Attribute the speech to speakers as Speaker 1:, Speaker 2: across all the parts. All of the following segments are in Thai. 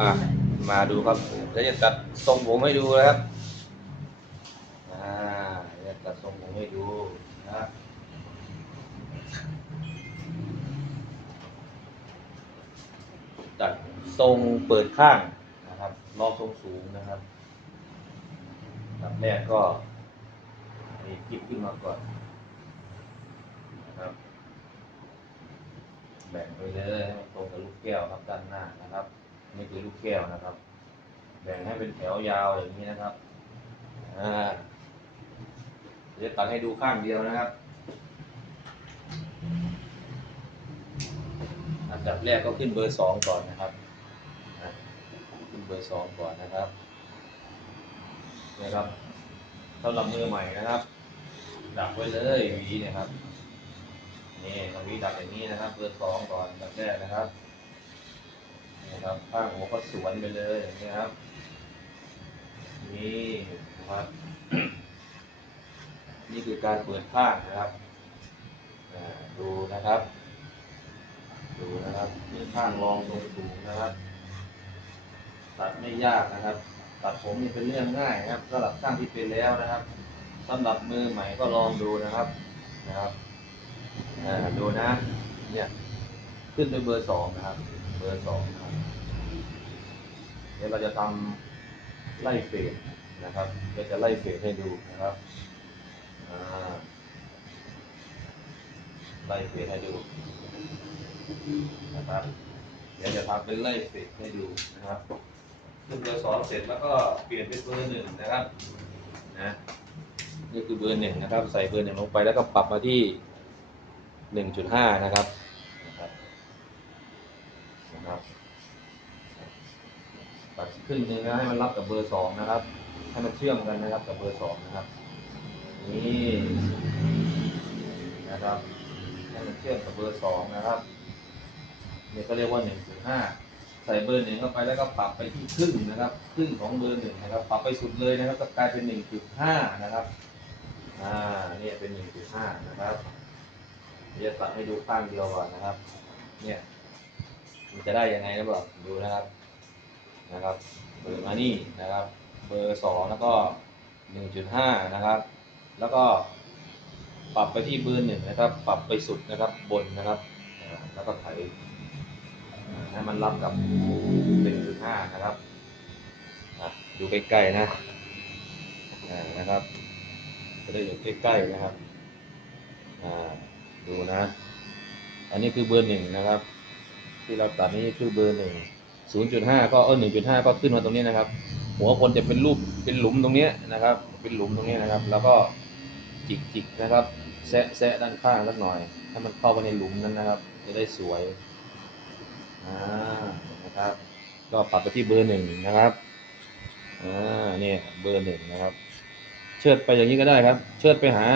Speaker 1: อะมาดูครับเดี๋ยวจะตัดทรงผมให้ดูนะครับอ่าจะตัดทรงผมให้ดูนะครับตัดทรงเปิดข้างนะครับรอบทรงสูงนะครับตัดแรกก็นี่คลิปขึ้นมาก่อนนะครับ แบ่งไปเลยให้มันตรงกับลูกแก้วครับด้านหน้านะครับ นี่คือลูกแก้วนะครับ แบ่งให้เป็นแถวยาวอย่างนี้นะครับอ่าเดี๋ยวตัดให้ดูข้างเดียวนะครับอันดับแรกก็ขึ้นเบอร์สองก่อนนะครับขึ้นเบอร์สองก่อนนะครับนะครับสำหรับมือใหม่นะครับ ดักไว้เลยวีนี่ยครับนี่ตรงนี้ดักอย่างนี้นะครับ เบอร์สองก่อนดับแรกนะครับ นี่ครับข้างหัวก็สวนไปเลยนี้ครับ นี่นะครับ นี่คือการเปิดข้างนะครับดูนะครับ ดูนะครับนี่ข้างรองทรงสูงนะครับ ตัดไม่ยากนะครับ ตัดผมนี่เป็นเรื่องง่ายนะครับสำหรับช่างที่เป็นแล้วนะครับสำหรับมือใหม่ก็ลองดูนะครับนะครับดูนะ เนี่ย ขึ้นด้วยเบอร์สองนะครับ เบอร์สองนะครับเดี๋ยวเราจะทำไล่เฟสนะครับเดี๋ยวจะไล่เฟสให้ดูนะครับอ่าไล่เฟสให้ดูนะครับเดี๋ยวจะทำเป็นไล่เฟสให้ดูนะครับขึ้นเบอร์สองเสร็จแล้วก็เปลี่ยนเป็นเบอร์หนึ่งนะครับนะนี่คือเบอร์หนึ่งนะครับ ใส่เบอร์หนึ่งลงไปแล้วก็ปรับมาที่หนึ่งจุดห้านะครับ นะครับตัดขึ้นหนึ่งนะให้มันรับกับเบอร์สองนะครับ ให้มันเชื่อมกันนะครับกับเบอร์สองนะครับ นี่นะครับ ให้มันเชื่อมกับเบอร์สองนะครับนี่ก็เรียกว่าหนึ่งจุดห้าใส่เบอร์หนึ่งเข้าไปแล้วก็ปรับไปที่ครึ่งนะครับครึ่งของเบอร์หนึ่งนะครับ ปรับไปสุดเลยนะครับก็กลายเป็นหนึ่งจุดห้านะครับอ่าเนี่ยเป็นหนึ่งจุดห้านะครับเดี๋ยวตัดให้ดูข้างเดียวก่อนนะครับ เนี่ย มันจะได้ยังไงนะบอกดูนะครับนะครับ เบอร์มานี่นะครับ เบอร์สองแล้วก็หนึ่งจุดห้านะครับ แล้วก็ปรับไปที่เบอร์หนึ่งนะครับ ปรับไปสุดนะครับบนนะครับ แล้วก็ไถอ่าให้มันรับกับหนึ่งจุดห้านะครับดูใกล้ๆนะนะครับจะได้อยู่ใกล้ๆนะครับดูนะ อันนี้คือเบอร์หนึ่งนะครับ ที่เราตัดนี่คือเบอร์หนึ่งศูนย์จุดห้าก็เออหนึ่งจุดห้าก็ขึ้นมาตรงนี้นะครับ หัวคนจะเป็นรูปเป็นหลุมตรงนี้นะครับ เป็นหลุมตรงนี้นะครับ แล้วก็จิกจิกนะครับแซะแซะด้านข้างสักหน่อยให้มันเข้าไปในหลุมนั้นนะครับ จะได้สวยอ่านะครับ ก็ปรับไปที่เบอร์หนึ่งนะครับอ่าเนี่ยเบอร์หนึ่งนะครับ เชิดไปอย่างนี้ก็ได้ครับ เชิดไปหา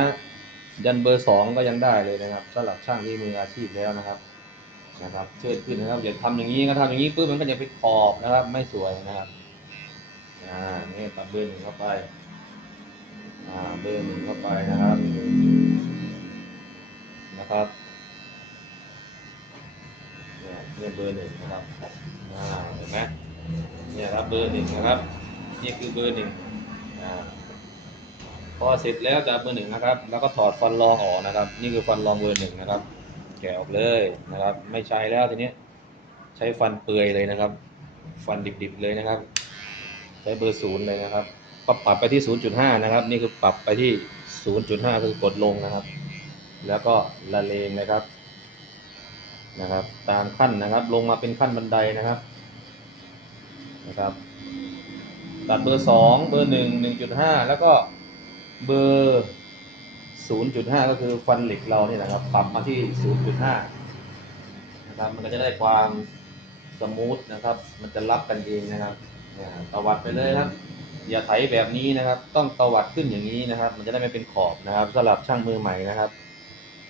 Speaker 1: ยันเบอร์สองก็ยังได้เลยนะครับสำหรับช่างที่มืออาชีพแล้วนะครับ นะครับเชิดขึ้นนะครับอย่าทำอย่างนี้ก็ทำอย่างนี้ปุ๊บมันก็จะไปขอบนะครับ ไม่สวยนะครับอ่านี่ตัดเบอร์หนึ่งเข้าไปอ่าเบอร์หนึ่งเข้าไปนะครับนะครับเนี่ยเนี่ยเบอร์หนึ่งนะครับอ่าเห็นไหมเนี่ยครับเบอร์หนึ่งนะครับ นี่คือเบอร์หนึ่งอ่าพอเสร็จแล้วจากเบอร์หนึ่งนะครับ แล้วก็ถอดฟันรองออกนะครับ นี่คือฟันรองเบอร์หนึ่งนะครับ แกะออกเลยนะครับ ไม่ใช้แล้วทีนี้ใช้ฟันเปื่อยเลยนะครับ ฟันดิบๆเลยนะครับ ใช้เบอร์ศูนย์เลยนะครับก็ปรับไปที่ 0.5 นะครับ นี่คือปรับไปที่ 0.5 คือกดลงนะครับ แล้วก็ละเลงนะครับ นะครับ ตามขั้นนะครับ ลงมาเป็นขั้นบันไดนะครับ นะครับ ตัดเบอร์สองเบอร์หนึ่งหนึ่งจุดห้าแล้วก็เบอร์ ศูนย์จุดห้าก็คือฟันเหล็กเราเนี่ยนะครับ ปรับมาที่ศูนย์จุดห้านะครับ มันก็จะได้ความสมูทนะครับ มันจะรับกันเองนะครับเตวัดไปเลยครับ อย่าไถแบบนี้นะครับ ต้องตวัดขึ้นอย่างนี้นะครับ มันจะได้ไม่เป็นขอบนะครับสำหรับช่างมือใหม่นะครับ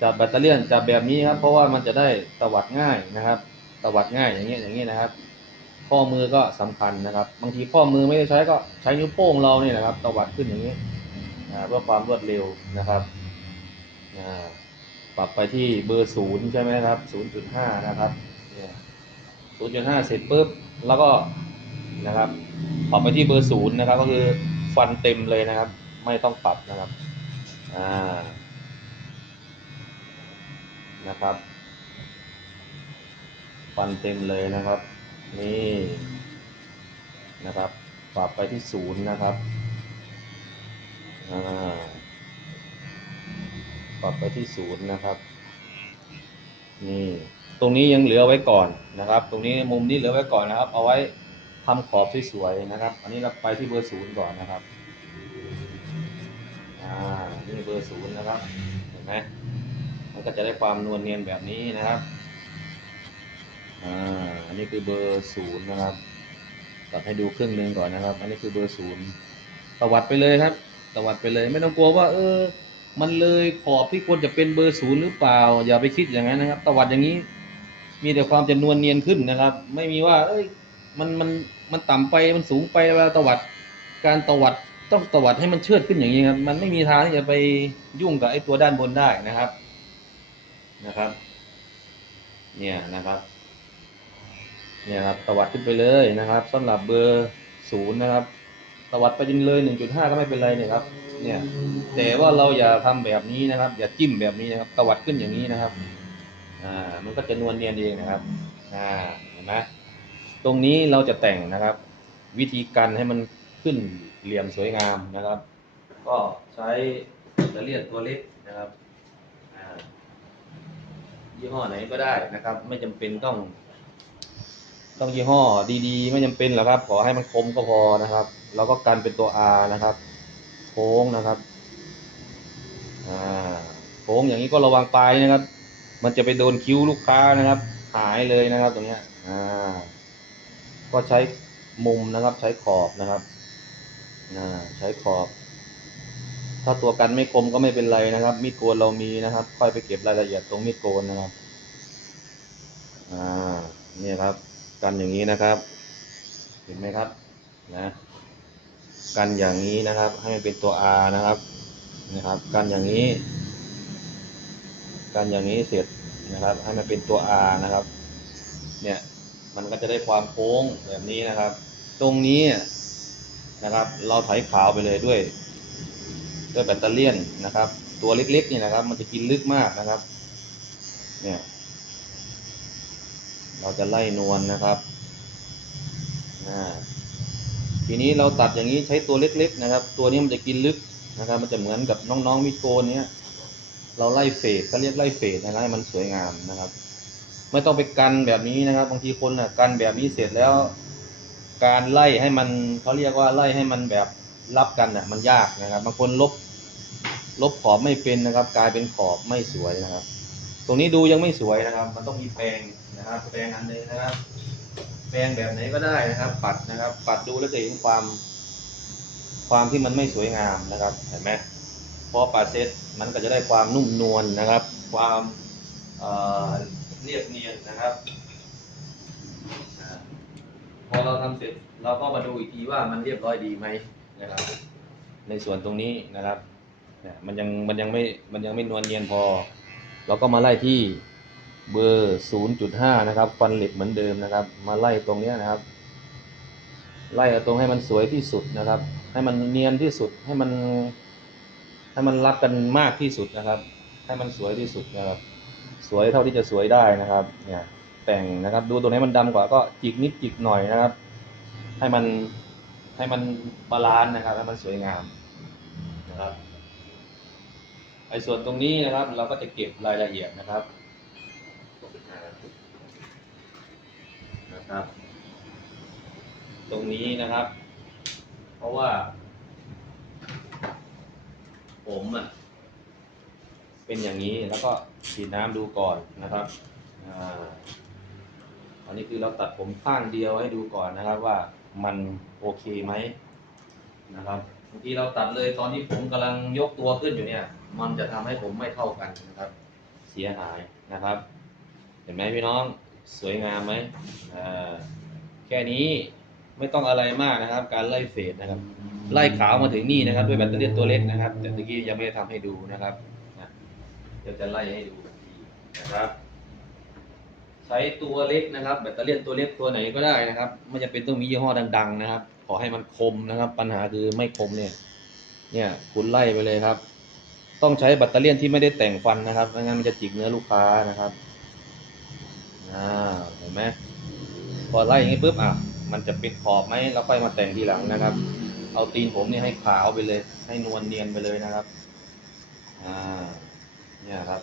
Speaker 1: จับแบตเตอรี่จับแบบนี้ครับ เพราะว่ามันจะได้ตวัดง่ายนะครับ ตวัดง่ายอย่างเงี้ยอย่างเงี้ยนะครับ ข้อมือก็สำคัญนะครับ บางทีข้อมือไม่ได้ใช้ก็ใช้นิ้วโป้งเราเนี่ยนะครับ ตวัดขึ้นอย่างนี้เพื่อความรวดเร็วนะครับ ปรับไปที่เบอร์ศูนย์ใช่ไหมครับศูนย์จุดห้านะครับศูนย์จุดห้าเสร็จปุ๊บแล้วก็นะครับ ปรับไปที่เบอร์ศูนย์นะครับ ก็คือฟันเต็มเลยนะครับ ไม่ต้องปรับนะครับอ่านะครับฟันเต็มเลยนะครับ นี่นะครับ ปรับไปที่ศูนย์นะครับอ่า ปรับไปที่ศูนย์นะครับ นี่ตรงนี้ยังเหลือไว้ก่อนนะครับ ตรงนี้มุมนี้เหลือไว้ก่อนนะครับ เอาไว้ทำขอบสวยๆนะครับ อันนี้เราไปที่เบอร์ศูนย์ก่อนนะครับอ่านี่เบอร์ศูนย์นะครับ เห็นไหมมันก็จะได้ความนวลเนียนแบบนี้นะครับอ่าอันนี้คือเบอร์ศูนย์นะครับตัดให้ดูครึ่งหนึ่งก่อนนะครับ อันนี้คือเบอร์ศูนย์ตวัดไปเลยครับตวัดไปเลย ไม่ต้องกลัวว่า เออ มันเลยขอบที่ควรจะเป็นเบอร์ศูนย์หรือเปล่า อย่าไปคิดอย่างนั้นนะครับตวัดอย่างนี้ มีแต่ความจะนวลเนียนขึ้นนะครับ ไม่มีว่า เอ้ย มันมันมันต่ำไปมันสูงไปเวลาตวัด การตวัดต้องตวัดให้มันเชิดขึ้นอย่างนี้ครับ มันไม่มีทางที่จะไปยุ่งกับไอ้ตัวด้านบนได้นะครับนะครับ เนี่ยนะครับ เนี่ยครับตวัดขึ้นไปเลยนะครับสำหรับเบอร์ศูนย์นะครับ วัดไปจนเลยหนึ่งจุดห้าก็ไม่เป็นไรเนี่ยครับ เนี่ย แต่ว่าเราอย่าทำแบบนี้นะครับ อย่าจิ้มแบบนี้นะครับตวัดขึ้นอย่างนี้นะครับ อ่า มันก็จะนวลเนียนเองนะครับ อ่า เห็นไหมตรงนี้เราจะแต่งนะครับ วิธีการให้มันขึ้นเหลี่ยมสวยงามนะครับ ก็ใช้แบตเตอรี่ตัวเล็กนะครับ อ่า ยี่ห้อไหนก็ได้นะครับ ไม่จำเป็นต้องต้องยี่ห้อดีๆ ไม่จำเป็นหรอกครับ ขอให้มันคมก็พอนะครับ แล้วก็กันเป็นตัว R นะครับโค้งนะครับอ่าโค้งอย่างนี้ก็ระวังปลายนะครับ มันจะไปโดนคิ้วลูกค้านะครับ หายเลยนะครับตรงเนี้ยอ่าก็ใช้มุมนะครับใช้ขอบนะครับอ่าใช้ขอบ ถ้าตัวกันไม่คมก็ไม่เป็นไรนะครับ มีดโกนเรามีนะครับ ค่อยไปเก็บรายละเอียดตรงมีดโกนนะครับอ่าเนี่ยครับกันอย่างนี้นะครับ เห็นไหมครับนะ กันอย่างนี้นะครับ ให้มันเป็นตัว R นะครับนะครับ กันอย่างนี้ กันอย่างนี้เสร็จนะครับ ให้มันเป็นตัว R นะครับ เนี่ยมันก็จะได้ความโค้งแบบนี้นะครับ ตรงนี้นะครับ เราไถขาวไปเลยด้วย ด้วยแบตเตอรี่นนะครับ ตัวเล็กๆนี่นะครับ มันจะกินลึกมากนะครับ เนี่ย เราจะไล่นวลนะครับอ่า ทีนี้เราตัดอย่างนี้ใช้ตัวเล็ก ๆ นะครับ ตัวนี้มันจะกินลึกนะครับ มันจะเหมือนกับน้องๆมิโกนเนี้ยเราไล่เฟดเขาเรียกไล่เฟดนะครับให้มันสวยงามนะครับ ไม่ต้องไปกันแบบนี้นะครับ บางทีคนน่ะกันแบบนี้เสร็จแล้ว การไล่ให้มันเขาเรียกว่าไล่ให้มันแบบรับกันน่ะมันยากนะครับบางคนลบลบขอบไม่เป็นนะครับ กลายเป็นขอบไม่สวยนะครับ ตรงนี้ดูยังไม่สวยนะครับ มันต้องมีแปรงนะครับแปรงอันนึงนะครับ ปรงแบบไหนก็ได้นะครับ ปัดนะครับ ปัดดูแล้วจะเห็นความ ความที่มันไม่สวยงามนะครับ เห็นไหมพอปัดเสร็จมันก็จะได้ความนุ่มนวลนะครับ ความเอ่อเรียบเนียนนะครับพอเราทำเสร็จเราก็มาดูอีกทีว่ามันเรียบร้อยดีไหมนะครับ ในส่วนตรงนี้นะครับเนี่ยมันยังมันยังไม่มันยังไม่นวลเนียนพอ เราก็มาไล่ที่ เบอร์ 0.5 นะครับ ฟันเหล็กเหมือนเดิมนะครับ มาไล่ตรงนี้นะครับ ไล่ตรงให้มันสวยที่สุดนะครับ ให้มันเนียนที่สุด ให้มัน ให้มันรับกันมากที่สุดนะครับ ให้มันสวยที่สุดนะครับ สวยเท่าที่จะสวยได้นะครับ เนี่ย แต่งนะครับ ดูตรงไหนมันดำกว่าก็จิกนิดจิกหน่อยนะครับ ให้มัน ให้มันบาลานซ์นะครับ ให้มันสวยงามนะครับ ไอ้ส่วนตรงนี้นะครับ เราก็จะเก็บรายละเอียดนะครับ นะครับ ตรงนี้นะครับ เพราะว่า ผมอะ เป็นอย่างนี้แล้วก็ฉีดน้ำดูก่อนนะครับอ่าอันนี้คือเราตัดผมข้างเดียวให้ดูก่อนนะครับว่ามันโอเคไหมนะครับบางทีเราตัดเลยตอนที่ผมกำลังยกตัวขึ้นอยู่เนี่ย มันจะทำให้ผมไม่เท่ากันนะครับ เสียหายนะครับ เห็นไหมพี่น้องสวยงามไหมอ่าแค่นี้ไม่ต้องอะไรมากนะครับ การไล่เฟดนะครับ ไล่ขาวมาถึงนี่นะครับ ด้วยแบตเตอรี่ตัวเล็กนะครับ แต่เมื่อกี้ยังไม่ได้ทำให้ดูนะครับนะเดี๋ยวจะไล่ให้ดูนะครับ ใช้ตัวเล็กนะครับ แบตเตอรี่ตัวเล็กตัวไหนก็ได้นะครับไม่จำเป็นต้องมียี่ห้อดัง ๆ นะครับ ขอให้มันคมนะครับ ปัญหาคือไม่คมเนี่ย เนี่ยคุณไล่ไปเลยครับ ต้องใช้แบตเตอรี่ที่ไม่ได้แต่งฟันนะครับไม่งั้นมันจะจิกเนื้อลูกค้านะครับ อ่าเห็นไหมพอไล่อย่างนี้ปุ๊บอะมันจะเป็นขอบไหมเราค่อยมาแต่งทีหลังนะครับ เอาตีนผมนี่ให้ขาวไปเลย ให้นวลเนียนไปเลยนะครับอ่าเนี่ยครับ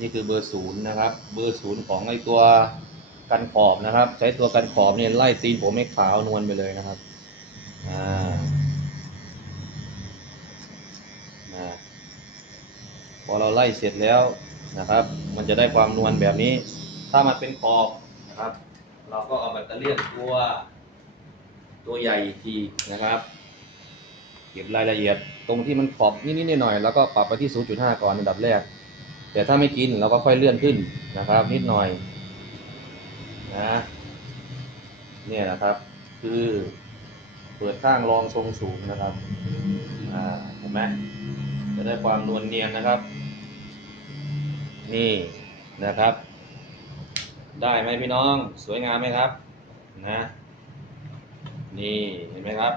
Speaker 1: นี่คือเบอร์ศูนย์นะครับ เบอร์ศูนย์ของไอตัวกันขอบนะครับ ใช้ตัวกันขอบเนี่ยไล่ตีนผมให้ขาวนวลไปเลยนะครับอ่านะพอเราไล่เสร็จแล้ว นะครับ มันจะได้ความนวลแบบนี้ ถ้ามันเป็นขอบนะครับ เราก็เอาแบตเตอรี่ยนตัว ตัวใหญ่อีกทีนะครับ เก็บรายละเอียดตรงที่มันขอบนิดๆหน่อยๆแล้วก็ปรับไปที่ 0.5 ก่อนอันดับแรก แต่ถ้าไม่กินเราก็ค่อยเลื่อนขึ้นนะครับ นิดหน่อยนะเนี่ยนะครับ คือเปิดข้างรองทรงสูงนะครับ อ่า เห็นไหมจะได้ความนวลเนียนนะครับ นี่นะครับ ได้ไหมพี่น้องสวยงามไหมครับนะนี่เห็นไหมครับ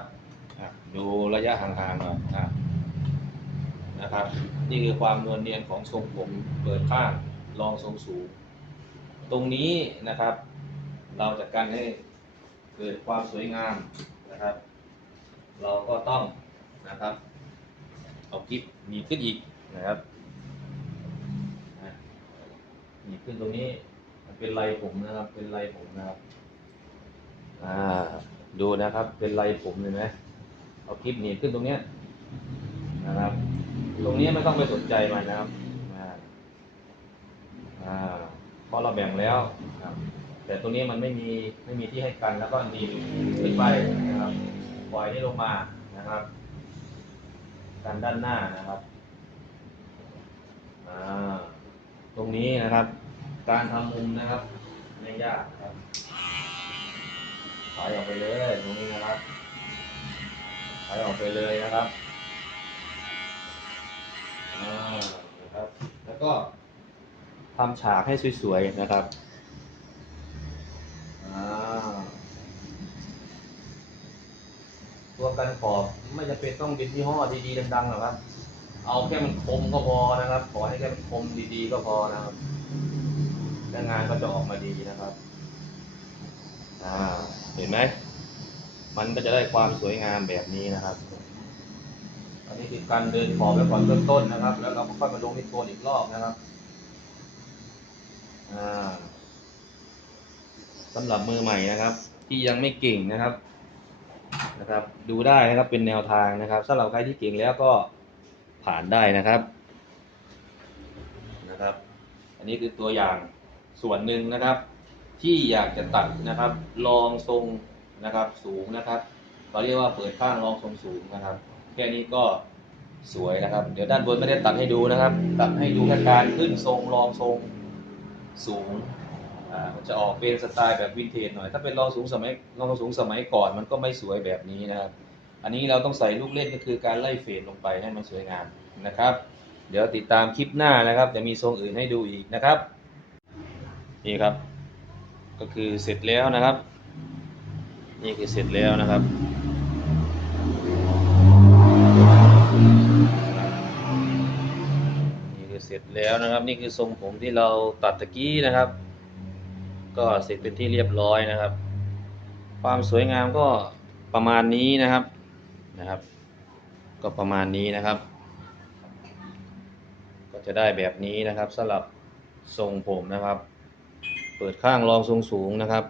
Speaker 1: ดูระยะห่างๆหน่อยนะครับ นี่คือความนวลเนียนของทรงผมเปิดข้างรองทรงสูง ตรงนี้นะครับ เราจะการให้เกิดความสวยงามนะครับ เราก็ต้องนะครับ เอากิ๊บหนีขึ้นอีกนะครับ หนีบขึ้นตรงนี้ เป็นไรผมนะครับ เป็นไรผมนะครับ อ่า ดูนะครับ เป็นไรผมเห็นไหมเอาคลิปหนีบขึ้นตรงเนี้ยนะครับ ตรงนี้ไม่ต้องไปสนใจมันนะครับอ่าเพราะเราแบ่งแล้วครับ แต่ตรงนี้มันไม่มีไม่มีที่ให้กันแล้วก็หนีบขึ้นไปนะครับ ปล่อยนี่ลงมานะครับกันด้านหน้านะครับ อ่า ตรงนี้นะครับ การทำมุมนะครับไม่ยากครับถอยออกไปเลยตรงนี้นะครับถอยออกไปเลยนะครับอ่านะครับ แล้วก็ทำฉากให้สวยๆนะครับอ่าตัวกันขอบไม่จำเป็นต้องเป็นยี่ห้อดีๆดังๆหรอกครับ เอาแค่มันคมก็พอนะครับ ขอให้แค่มันคมดีๆก็พอนะครับแล้วงานก็จะออกมาดีนะครับ อ่า เห็นไหม มันก็จะได้ความสวยงามแบบนี้นะครับ อันนี้คือการเดินขอบไว้วก่อนเริ่มต้นนะครับ แล้วเราก็ค่อยมาลงที่โคนอีกรอบนะครับ อ่าสำหรับมือใหม่นะครับ ที่ยังไม่เก่งนะครับนะครับ ดูได้นะครับเป็นแนวทางนะครับสำหรับใครที่เก่งแล้วก็ ผ่านได้นะครับ นะครับ อันนี้คือตัวอย่างส่วนหนึ่งนะครับ ที่อยากจะตัดนะครับรองทรงนะครับสูงนะครับเราเรียกว่าเปิดข้างรองทรงสูงนะครับ แค่นี้ก็สวยนะครับ เดี๋ยวด้านบนไม่ได้ตัดให้ดูนะครับ ตัดให้ดูแค่การขึ้นทรงรองทรงสูงอ่ามันจะออกเป็นสไตล์แบบวินเทจหน่อย ถ้าเป็นรองสูงสมัยรองทรงสูงสมัยก่อนมันก็ไม่สวยแบบนี้นะครับ อันนี้เราต้องใส่ลูกเล่นก็คือการไล่เฟดลงไปให้มันสวยงามนะครับ เดี๋ยวติดตามคลิปหน้านะครับจะมีทรงอื่นให้ดูอีกนะครับนี่ครับ ก็คือเสร็จแล้วนะครับ นี่คือเสร็จแล้วนะครับนี่คือเสร็จแล้วนะครับ นี่คือทรงผมที่เราตัดตะกี้นะครับ ก็เสร็จเป็นที่เรียบร้อยนะครับ ความสวยงามก็ประมาณนี้นะครับ นะครับ ก็ประมาณนี้นะครับ ก็จะได้แบบนี้นะครับสำหรับทรงผมนะครับ เปิดข้างรองทรงสูงนะครับ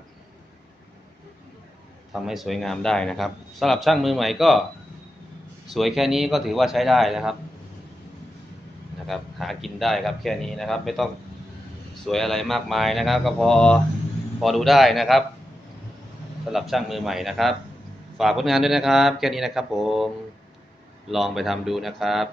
Speaker 1: ทำให้สวยงามได้นะครับสำหรับช่างมือใหม่ก็สวยแค่นี้ก็ถือว่าใช้ได้นะครับนะครับ หากินได้ครับแค่นี้นะครับ ไม่ต้องสวยอะไรมากมายนะครับ ก็พอพอดูได้นะครับสำหรับช่างมือใหม่นะครับ ฝากผลงานด้วยนะครับ แค่นี้นะครับผม ลองไปทำดูนะครับ